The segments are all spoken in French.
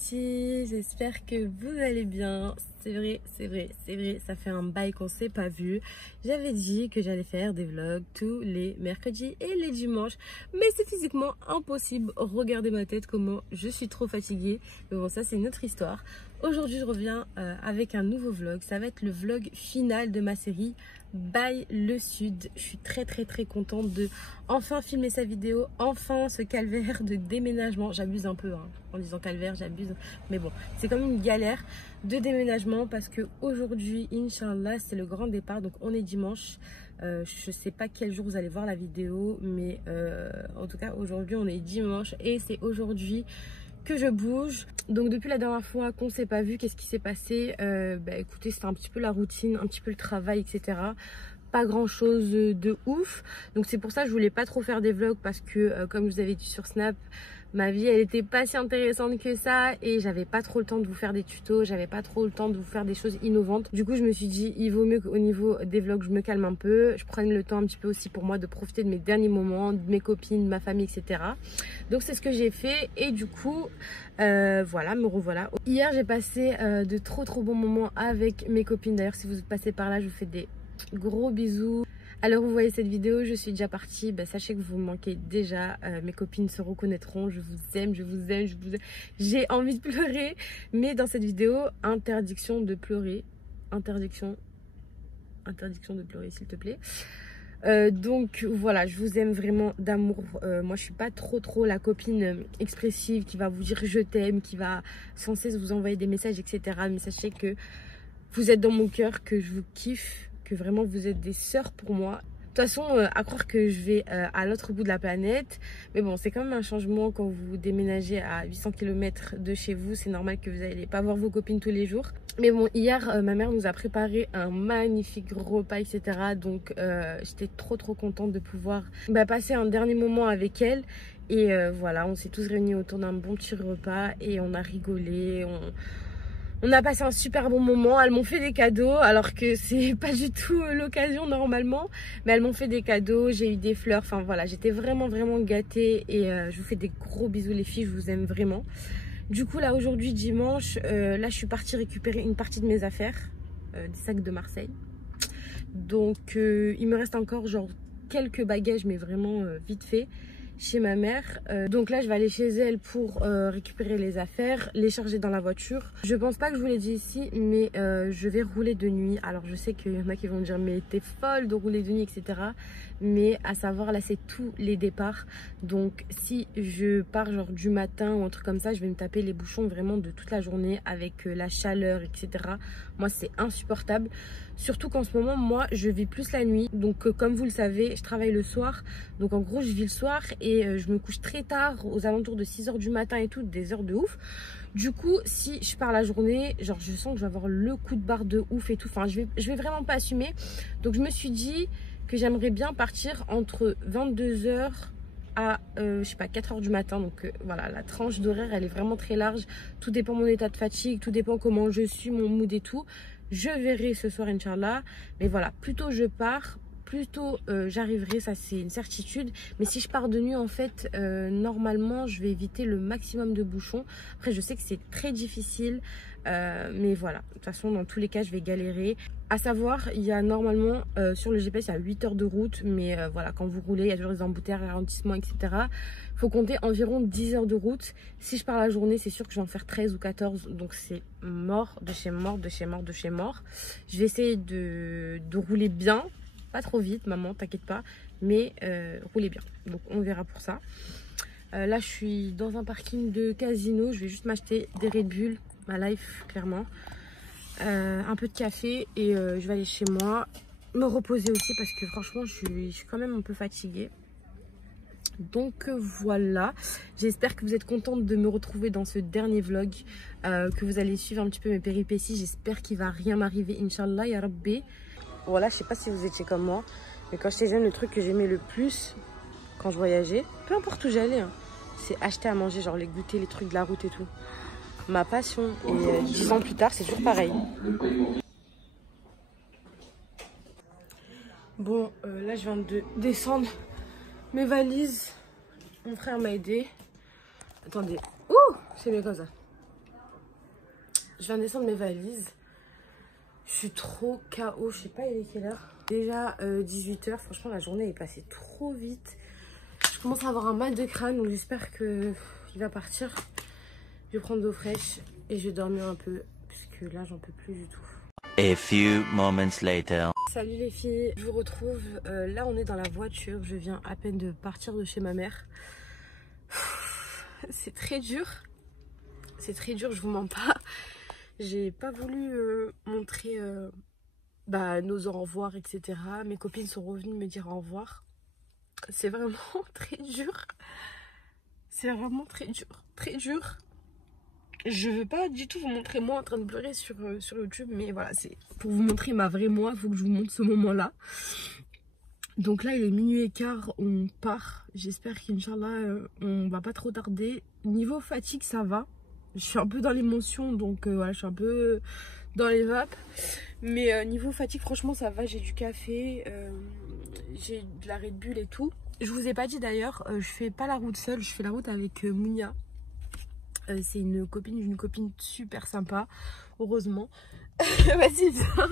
petits, j'espère que vous allez bien. C'est vrai, ça fait un bail qu'on s'est pas vu. J'avais dit que j'allais faire des vlogs tous les mercredis et les dimanches, mais c'est physiquement impossible. Regardez ma tête, comment je suis trop fatiguée. Mais bon, ça c'est une autre histoire. Aujourd'hui, je reviens avec un nouveau vlog. Ça va être le vlog final de ma série By le Sud. Je suis très contente de enfin filmer sa vidéo, enfin ce calvaire de déménagement. J'abuse un peu hein. En disant calvaire, j'abuse, mais bon, c'est quand même une galère de déménagement parce que aujourd'hui, Inch'Allah, c'est le grand départ. Donc on est dimanche. Je sais pas quel jour vous allez voir la vidéo, mais en tout cas aujourd'hui on est dimanche et c'est aujourd'hui que je bouge. Donc depuis la dernière fois qu'on s'est pas vu, qu'est-ce qui s'est passé? Écoutez, c'était un petit peu la routine, un petit peu le travail, etc. Pas grand chose de ouf. Donc c'est pour ça que je voulais pas trop faire des vlogs parce que comme je vous avais dit sur Snap, ma vie elle était pas si intéressante que ça et j'avais pas trop le temps de vous faire des tutos, j'avais pas trop le temps de vous faire des choses innovantes. Du coup je me suis dit il vaut mieux qu'au niveau des vlogs je me calme un peu, je prenne le temps un petit peu aussi pour moi de profiter de mes derniers moments, de mes copines, de ma famille, etc. Donc c'est ce que j'ai fait et du coup voilà, me revoilà. Hier j'ai passé de trop bons moments avec mes copines. D'ailleurs si vous êtes passé par là, je vous fais des gros bisous. Alors vous voyez cette vidéo, je suis déjà partie, sachez que vous me manquez déjà, mes copines se reconnaîtront, je vous aime, j'ai envie de pleurer, mais dans cette vidéo, interdiction de pleurer, interdiction de pleurer s'il te plaît. Donc voilà, je vous aime vraiment d'amour. Moi je suis pas trop la copine expressive qui va vous dire je t'aime, qui va sans cesse vous envoyer des messages, etc. Mais sachez que vous êtes dans mon cœur, que je vous kiffe, que vraiment vous êtes des sœurs pour moi. De toute façon, à croire que je vais à l'autre bout de la planète. Mais bon, c'est quand même un changement quand vous déménagez à 800 km de chez vous. C'est normal que vous n'allez pas voir vos copines tous les jours. Mais bon, hier, ma mère nous a préparé un magnifique repas, etc. Donc, j'étais trop contente de pouvoir passer un dernier moment avec elle. Et voilà, on s'est tous réunis autour d'un bon petit repas et on a rigolé. On a passé un super bon moment. Elles m'ont fait des cadeaux alors que c'est pas du tout l'occasion normalement, mais elles m'ont fait des cadeaux, j'ai eu des fleurs, enfin voilà, j'étais vraiment gâtée et je vous fais des gros bisous les filles, je vous aime vraiment. Du coup là aujourd'hui dimanche, là je suis partie récupérer une partie de mes affaires, des sacs de Marseille. Donc il me reste encore genre quelques bagages mais vraiment vite fait chez ma mère. Donc là je vais aller chez elle pour récupérer les affaires, les charger dans la voiture. Je pense pas que je vous l'ai dit ici, mais je vais rouler de nuit. Alors je sais qu'il y en a qui vont me dire mais t'es folle de rouler de nuit, etc. Mais à savoir là c'est tous les départs. Donc si je pars genre du matin ou un truc comme ça, je vais me taper les bouchons vraiment de toute la journée avec la chaleur, etc. Moi c'est insupportable. Surtout qu'en ce moment moi je vis plus la nuit. Donc comme vous le savez, je travaille le soir. Donc en gros je vis le soir et je me couche très tard, aux alentours de 6 h du matin et tout, des heures de ouf. Du coup si je pars la journée, genre je sens que je vais avoir le coup de barre de ouf et tout. Enfin je vais vraiment pas assumer. Donc je me suis dit que j'aimerais bien partir entre 22 h à je sais pas 4 h du matin. Donc voilà, la tranche d'horaire elle est vraiment très large. Tout dépend de mon état de fatigue, tout dépend comment je suis, mon mood et tout. Je verrai ce soir Inch'Allah. Mais voilà, plus tôt je pars, plus tôt j'arriverai, ça c'est une certitude. Mais si je pars de nuit en fait, normalement je vais éviter le maximum de bouchons. Après je sais que c'est très difficile, mais voilà, de toute façon dans tous les cas je vais galérer. À savoir, il y a normalement sur le GPS il y a 8 heures de route, mais voilà, quand vous roulez il y a toujours des embouteillages, ralentissements, etc. Il faut compter environ 10 heures de route. Si je pars la journée, c'est sûr que je vais en faire 13 ou 14, donc c'est mort de chez mort. Je vais essayer de rouler bien. Pas trop vite, maman, t'inquiète pas, mais roulez bien. Donc on verra pour ça. Là, je suis dans un parking de casino. Je vais juste m'acheter des Red Bull, ma life, clairement. Un peu de café et je vais aller chez moi. Me reposer aussi parce que franchement, je suis quand même un peu fatiguée. Donc voilà, j'espère que vous êtes contente de me retrouver dans ce dernier vlog, que vous allez suivre un petit peu mes péripéties. J'espère qu'il va rien m'arriver, Inch'Allah, ya Rabbi. Voilà, je sais pas si vous étiez comme moi, mais quand j'étais jeune, le truc que j'aimais le plus quand je voyageais, peu importe où j'allais, hein, c'est acheter à manger, genre les goûters, les trucs de la route et tout. Ma passion, et 10 ans plus tard, c'est toujours pareil. Bon, là je viens de descendre mes valises. Mon frère m'a aidé. Attendez. Ouh, c'est bien comme ça. Je viens de descendre mes valises. Je suis trop KO, je sais pas il est quelle heure. Déjà 18 h, franchement la journée est passée trop vite. Je commence à avoir un mal de crâne, donc j'espère que il va partir. Je vais prendre d'eau fraîche et je vais dormir un peu, puisque là j'en peux plus du tout. A few moments later. Salut les filles, je vous retrouve. Là on est dans la voiture, je viens à peine de partir de chez ma mère. C'est très dur. C'est très dur, je vous mens pas. J'ai pas voulu montrer nos au revoir, etc. Mes copines sont revenues me dire au revoir. C'est vraiment très dur. C'est vraiment très dur. Très dur. Je veux pas du tout vous montrer moi en train de pleurer sur YouTube. Mais voilà, c'est pour vous montrer ma vraie moi. Il faut que je vous montre ce moment-là. Donc là, il est minuit et quart. On part. J'espère qu'Inch'Allah, on va pas trop tarder. Niveau fatigue, ça va. Je suis un peu dans l'émotion. Donc voilà, je suis un peu dans les vapes. Mais niveau fatigue, franchement, ça va. J'ai du café. J'ai de la Red Bull et tout. Je vous ai pas dit d'ailleurs, je fais pas la route seule. Je fais la route avec Mounia. C'est une copine super sympa, heureusement. Vas-y, viens.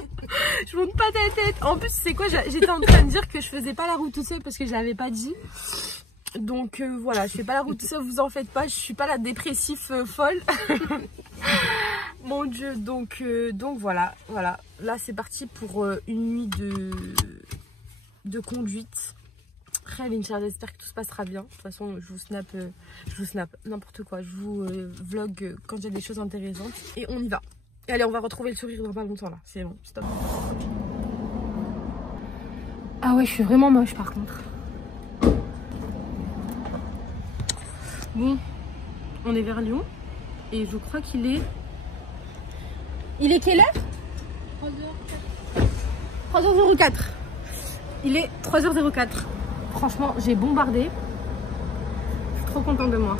Je monte pas ta tête. En plus, c'est quoi, j'étais en train de dire que je faisais pas la route tout seul parce que je l'avais pas dit. Donc voilà, je fais pas la route tout seul, vous en faites pas. Je suis pas la dépressif folle. Mon Dieu, donc voilà. Là, c'est parti pour une nuit de conduite. J'espère que tout se passera bien. De toute façon, je vous snap n'importe quoi. Je vous vlog quand j'ai des choses intéressantes. Et on y va. Allez, on va retrouver le sourire dans pas longtemps là. C'est bon, stop. Ah ouais, je suis vraiment moche par contre. Bon, on est vers Lyon. Et je crois qu'il est... Il est quelle heure? 3h04. Il est 3h04. Franchement, j'ai bombardé. Je suis trop contente de moi.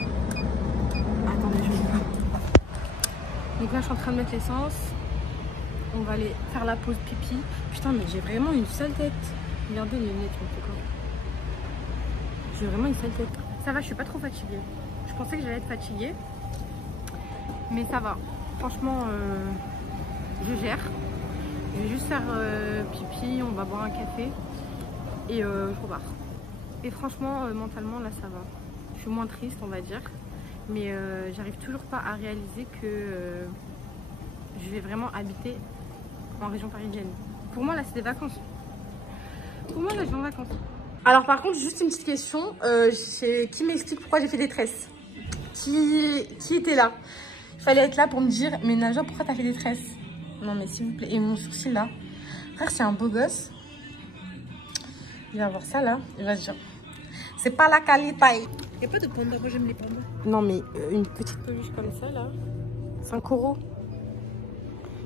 Attendez, je vais... Donc là, je suis en train de mettre l'essence. On va aller faire la pause pipi. Putain, mais j'ai vraiment une sale tête. Regardez les lunettes, j'ai vraiment une sale tête. Ça va, je suis pas trop fatiguée. Je pensais que j'allais être fatiguée. Mais ça va. Franchement, je gère. Je vais juste faire pipi, on va boire un café. Et je repars. Et franchement, mentalement, là, ça va. Je suis moins triste, on va dire. Mais j'arrive toujours pas à réaliser que je vais vraiment habiter en région parisienne. Pour moi, là, c'est des vacances. Pour moi, là, je vais en vacances. Alors, par contre, juste une petite question. Qui m'explique pourquoi j'ai fait des tresses? Qui était là? Il fallait être là pour me dire, mais Naja, pourquoi t'as fait des tresses? Non, mais s'il vous plaît. Et mon sourcil, là. Frère, c'est un beau gosse. Il va voir ça là, il va se dire c'est pas la qualité. Il n'y a pas de panda, moi j'aime les pandas. Non mais une petite peluche comme ça là, 5 €.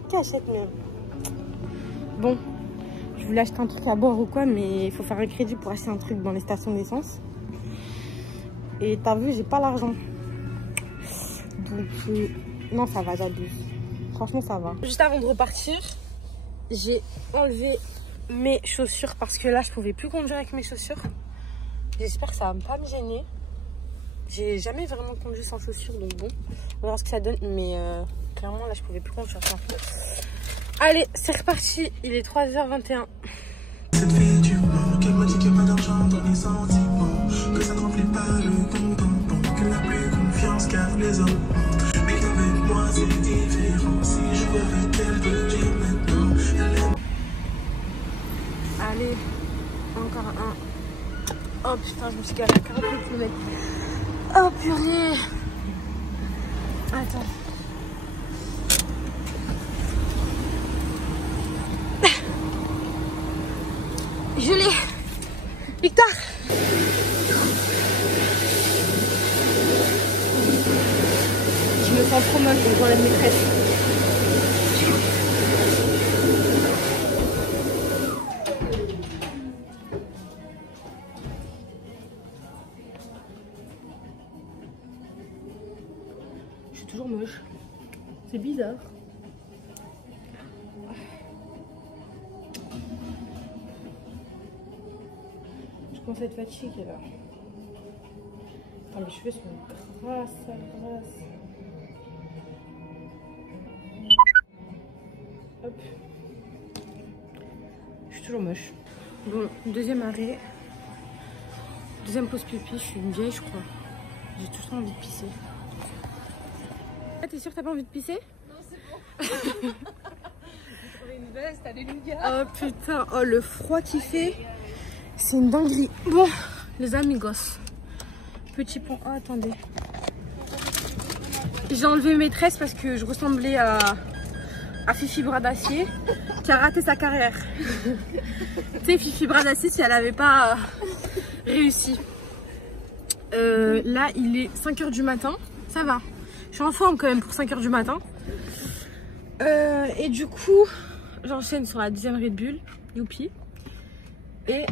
Qui achète même? Bon, je voulais acheter un truc à boire ou quoi, mais il faut faire un crédit pour acheter un truc dans les stations d'essence. Et t'as vu, j'ai pas l'argent. Donc non, ça va, j'abuse. Franchement, ça va. Juste avant de repartir, j'ai enlevé mes chaussures parce que là je pouvais plus conduire avec mes chaussures. J'espère que ça va pas me gêner. J'ai jamais vraiment conduit sans chaussures, donc bon, on va voir ce que ça donne. Mais clairement là je pouvais plus conduire sans. Allez, c'est reparti, il est 3h21. Cette fille du manque, elle m'a dit qu'il n'y a pas d'argent dans les sentiments, que ça ne remplit pas le compte en banque, qu'elle n'a plus confiance car les hommes mentent, mais qu'avec moi c'est différent. Si je joue avec elle, peut dire maintenant elle aime. Allez, encore un. Oh putain, je me suis garée à 40 km. Oh purée. Attends. Je l'ai. Victoire. Je me sens trop moche, donc j'enlève mes tresses. Je suis toujours moche. C'est bizarre. Je commence à être fatiguée là. Attends, mes cheveux sont grasses. toujours moche. Bon, deuxième arrêt. Deuxième pause pipi, je suis une vieille je crois. J'ai tout le temps envie de pisser. T'es sûre que t'as pas envie de pisser? Non, c'est bon. J'ai trouvé une veste, alléluia. Oh putain, oh le froid qu'il fait. C'est une dinguerie. Bon, les amigos. Petit pont. Oh, attendez. J'ai enlevé mes tresses parce que je ressemblais à Fifi Bras d'Acier qui a raté sa carrière. Tu sais, Fifi Bras d'Acier, si elle avait pas réussi. Là, il est 5 h du matin. Ça va. Je suis en forme quand même pour 5 h du matin. Et du coup, j'enchaîne sur la deuxième Red Bull. Youpi. Et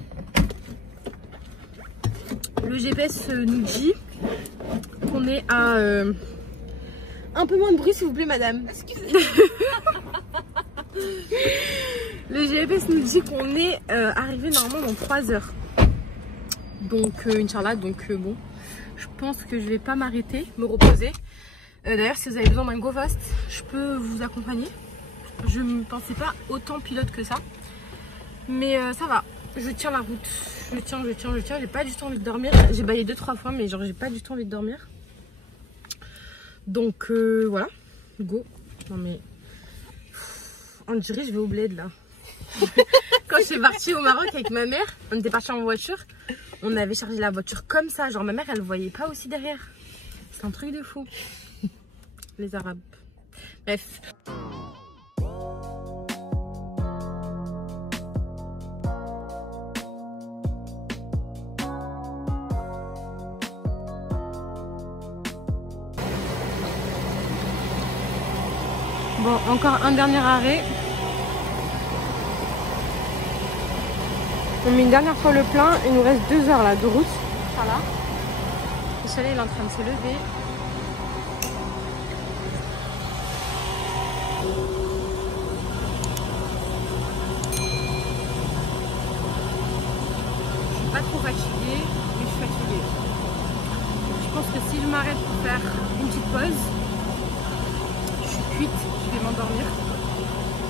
le GPS nous dit qu'on est à un peu moins de bruit s'il vous plaît madame. Excusez-moi. Le GPS nous dit qu'on est arrivé normalement dans 3 heures. Donc Inch'Allah, donc bon, je pense que je vais pas m'arrêter, me reposer. D'ailleurs si vous avez besoin d'un go fast, je peux vous accompagner. Je ne pensais pas autant pilote que ça. Mais ça va, je tiens la route. Je tiens. J'ai pas du tout envie de dormir. J'ai baillé 2-3 fois, mais genre j'ai pas du tout envie de dormir. Donc voilà, go. Non mais, on dirait je vais au bled là. Quand je suis partie au Maroc avec ma mère, on était partis en voiture. On avait chargé la voiture comme ça. Genre ma mère elle voyait pas aussi derrière. C'est un truc de fou. Les Arabes. Bref. Bon, encore un dernier arrêt. On met une dernière fois le plein. Il nous reste 2 heures là de route. Voilà. Le soleil est en train de se lever. Je suis pas trop fatiguée, mais je suis fatiguée. Je pense que si je m'arrête pour faire une petite pause, je suis cuite. Je vais m'endormir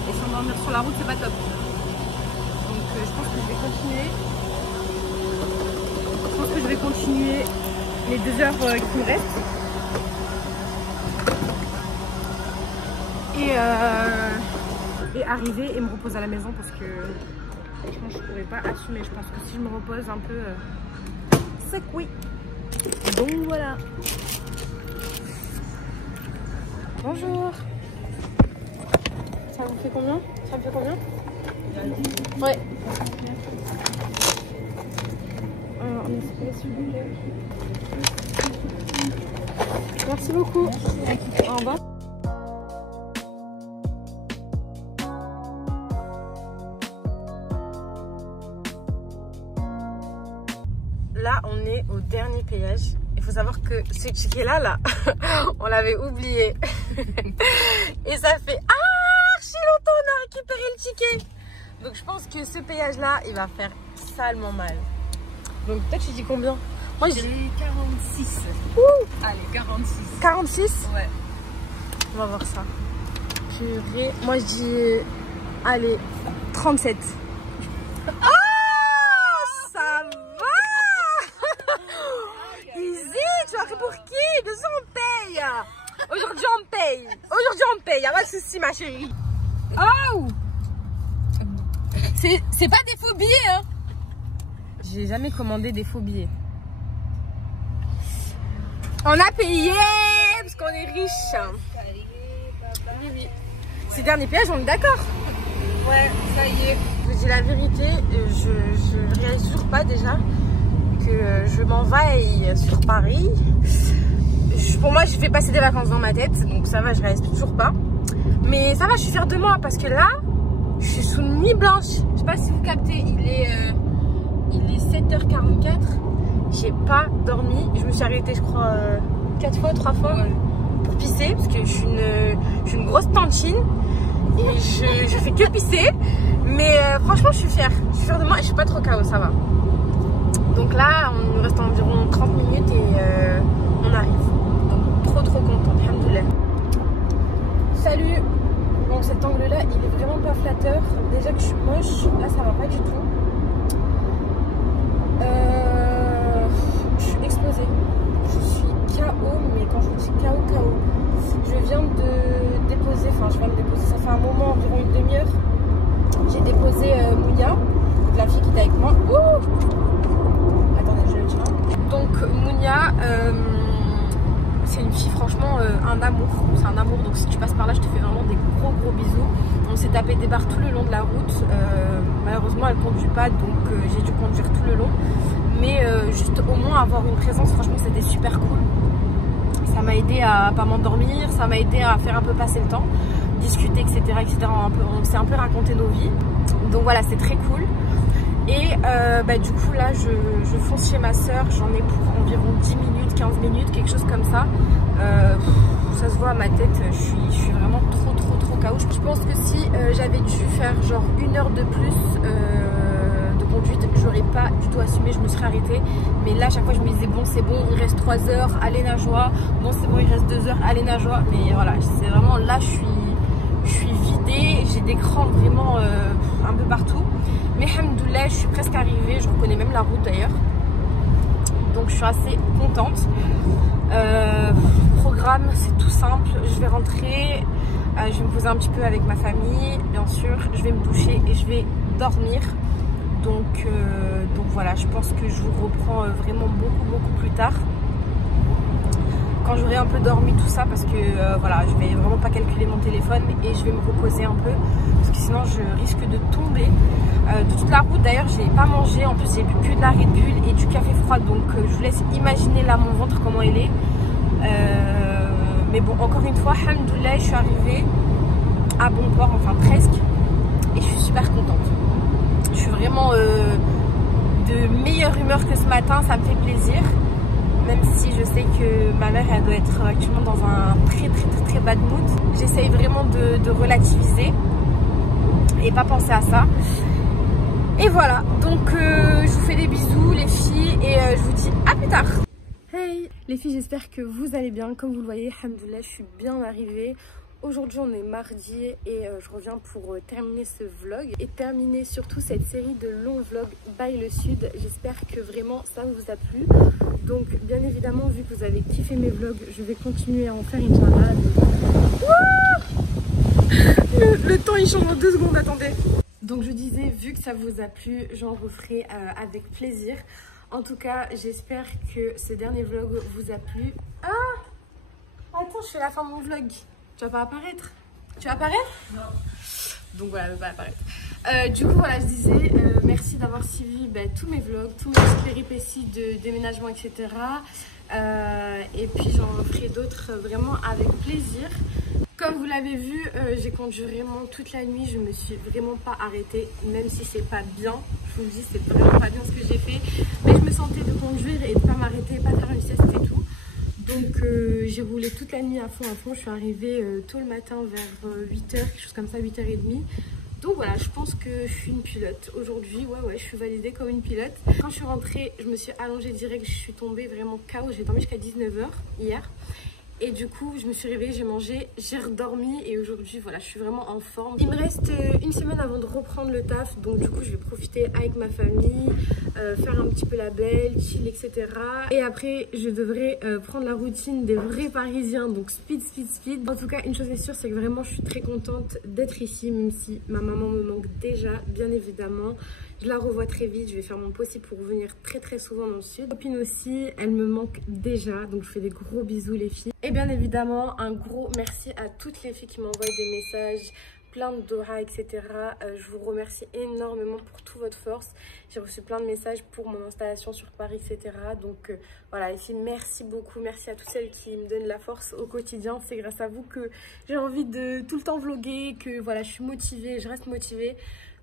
et s'endormir sur la route c'est pas top, donc je pense que je vais continuer les 2 heures qui me restent et arriver et me reposer à la maison parce que franchement je pourrais pas assumer. Je pense que si je me repose un peu c'est que oui. Donc voilà. Bonjour. Ça vous fait combien? Ça me fait combien? Ouais. Alors, on espère s'il vous plaît. Merci beaucoup. Au revoir. Là, on est au dernier péage. Il faut savoir que ce ticket là, on l'avait oublié. Et ça fait archi longtemps on a récupéré le ticket. Donc je pense que ce péage là, il va faire salement mal. Donc toi tu dis combien? Moi je dis 46. Ouh. Allez, 46. 46? Ouais. On va voir ça. Purée. Moi je dis, allez, 37. Ah, ça va. Easy, tu as pris pour qui? De ça on paye. Aujourd'hui on paye. Aujourd'hui on paye, y'a pas de soucis ma chérie. Oh, c'est pas des faux billets hein. J'ai jamais commandé des faux billets. On a payé parce qu'on est riche. Oui, oui. C'est le dernier péage, on est d'accord? Ouais, ça y est. Je vous dis la vérité, je réalise toujours pas déjà que je m'envaille sur Paris. Pour moi, je fais passer des vacances dans ma tête, donc ça va, je réalise toujours pas. Mais ça va, je suis fière de moi parce que là, je suis sous une nuit blanche. Je sais pas si vous captez, il est 7h44. J'ai pas dormi. Je me suis arrêtée, je crois, 3 fois pour pisser parce que je suis une grosse tantine et je fais que pisser. Mais franchement, je suis fière. Je suis fière de moi et je suis pas trop KO, ça va. Donc là, on nous reste environ 30 minutes et on arrive. Donc trop contente, alhamdoulilah. Salut. Bon, cet angle-là, il est vraiment pas flatteur. Déjà que je suis moche, là ça va pas du tout. Je suis explosée. Je suis KO, mais quand je vous dis KO, KO. Je viens de déposer, ça fait un moment, environ une demi-heure. J'ai déposé Mounia, la fille qui était avec moi. Ouh, attendez, je le tiens. Donc Mounia, c'est une fille franchement un amour. C'est un amour, donc si tu passes par là, je te fais vraiment des gros bisous. On s'est tapé des barres tout le long de la route. Malheureusement, elle ne conduit pas, donc j'ai dû conduire tout le long. Mais juste au moins avoir une présence, franchement, c'était super cool. Ça m'a aidé à pas m'endormir, ça m'a aidé à faire un peu passer le temps, discuter, etc. On s'est un peu raconté nos vies. Donc voilà, c'est très cool. Et du coup là, je fonce chez ma soeur. J'en ai pour environ 10 minutes, 15 minutes, quelque chose comme ça. Ça se voit à ma tête, je suis vraiment trop KO. Je pense que si j'avais dû faire genre 1 heure de plus de conduite, j'aurais pas du tout assumé, je me serais arrêtée. Mais là, chaque fois, je me disais, bon, c'est bon, il reste 3 heures, allez nageois. Bon, c'est bon, il reste 2 heures, allez nageois. Mais voilà, c'est vraiment là, je suis vidée, j'ai des crampes vraiment un peu partout. Mais alhamdoulilah, je suis presque arrivée, je reconnais même la route d'ailleurs. Donc, je suis assez contente. Programme, c'est tout simple. Je vais rentrer, je vais me poser un petit peu avec ma famille, bien sûr. Je vais me doucher et je vais dormir. Donc voilà, je pense que je vous reprends vraiment beaucoup plus tard. Quand j'aurai un peu dormi tout ça, parce que voilà, je vais vraiment pas calculer mon téléphone et je vais me reposer un peu. Parce que sinon je risque de tomber. De toute la route d'ailleurs, j'ai pas mangé. En plus j'ai bu que de la Red Bull et du café froid. Donc je vous laisse imaginer là mon ventre comment il est. Mais bon, encore une fois, alhamdoulilah, je suis arrivée à bon port, enfin presque. Et je suis super contente. Je suis vraiment de meilleure humeur que ce matin, ça me fait plaisir. Même si je sais que ma mère, elle doit être actuellement dans un très bad mood. J'essaye vraiment de relativiser et pas penser à ça. Et voilà, donc je vous fais des bisous les filles et je vous dis à plus tard. Hey les filles, j'espère que vous allez bien. Comme vous le voyez, alhamdoulilah, je suis bien arrivée. Aujourd'hui on est mardi et je reviens pour terminer ce vlog et terminer surtout cette série de longs vlogs by le Sud. J'espère que vraiment ça vous a plu. Donc bien évidemment, vu que vous avez kiffé mes vlogs, je vais continuer à en faire une salade. Le temps il change en 2 secondes, attendez. Donc je disais, vu que ça vous a plu, j'en referai avec plaisir. En tout cas, j'espère que ce dernier vlog vous a plu. Ah, attends, je fais la fin de mon vlog. Tu vas pas apparaître? Tu vas apparaître? Non. Donc voilà, elle va pas apparaître. Du coup, voilà, je disais merci d'avoir suivi tous mes vlogs, tous mes petites péripéties de déménagement, etc. Et puis j'en ferai d'autres vraiment avec plaisir. Comme vous l'avez vu, j'ai conduit vraiment toute la nuit. Je me suis vraiment pas arrêtée, même si c'est pas bien. Je vous le dis, c'est vraiment pas bien ce que j'ai fait. Mais je me sentais de conduire et de pas m'arrêter, pas faire une sieste et tout. Donc j'ai roulé toute la nuit à fond. Je suis arrivée tôt le matin vers 8h, quelque chose comme ça, 8h30. Donc voilà, je pense que je suis une pilote aujourd'hui. Ouais, je suis validée comme une pilote. Quand je suis rentrée, je me suis allongée direct. Je suis tombée vraiment KO. J'ai dormi jusqu'à 19h hier. Et du coup, je me suis réveillée, j'ai mangé, j'ai redormi et aujourd'hui, voilà, je suis vraiment en forme. Il me reste une semaine avant de reprendre le taf, donc du coup, je vais profiter avec ma famille, faire un petit peu la belle, chill, etc. Et après, je devrais prendre la routine des vrais Parisiens, donc speed. En tout cas, une chose est sûre, c'est que vraiment, je suis très contente d'être ici, même si ma maman me manque déjà, bien évidemment. Je la revois très vite, je vais faire mon possible pour revenir très souvent dans le sud. Ma copine aussi, elle me manque déjà, donc je fais des gros bisous les filles. Et bien évidemment, un gros merci à toutes les filles qui m'envoient des messages, plein de doha, etc. Je vous remercie énormément pour toute votre force. J'ai reçu plein de messages pour mon installation sur Paris, etc. Donc voilà les filles, merci beaucoup. Merci à toutes celles qui me donnent la force au quotidien. C'est grâce à vous que j'ai envie de tout le temps vlogger, que voilà, je suis motivée, je reste motivée.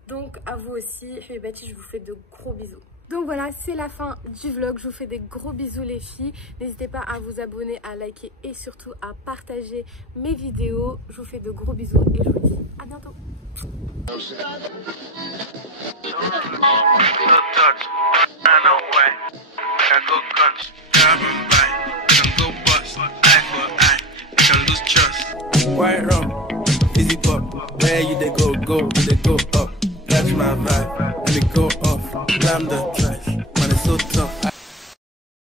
Donc à vous aussi, je vous fais de gros bisous. Donc voilà, c'est la fin du vlog. Je vous fais des gros bisous les filles. N'hésitez pas à vous abonner, à liker et surtout à partager mes vidéos. Je vous fais de gros bisous et je vous dis à bientôt. White rum, keep up. Where you they go, you they go up. Catch my vibe, let me go off. Slam the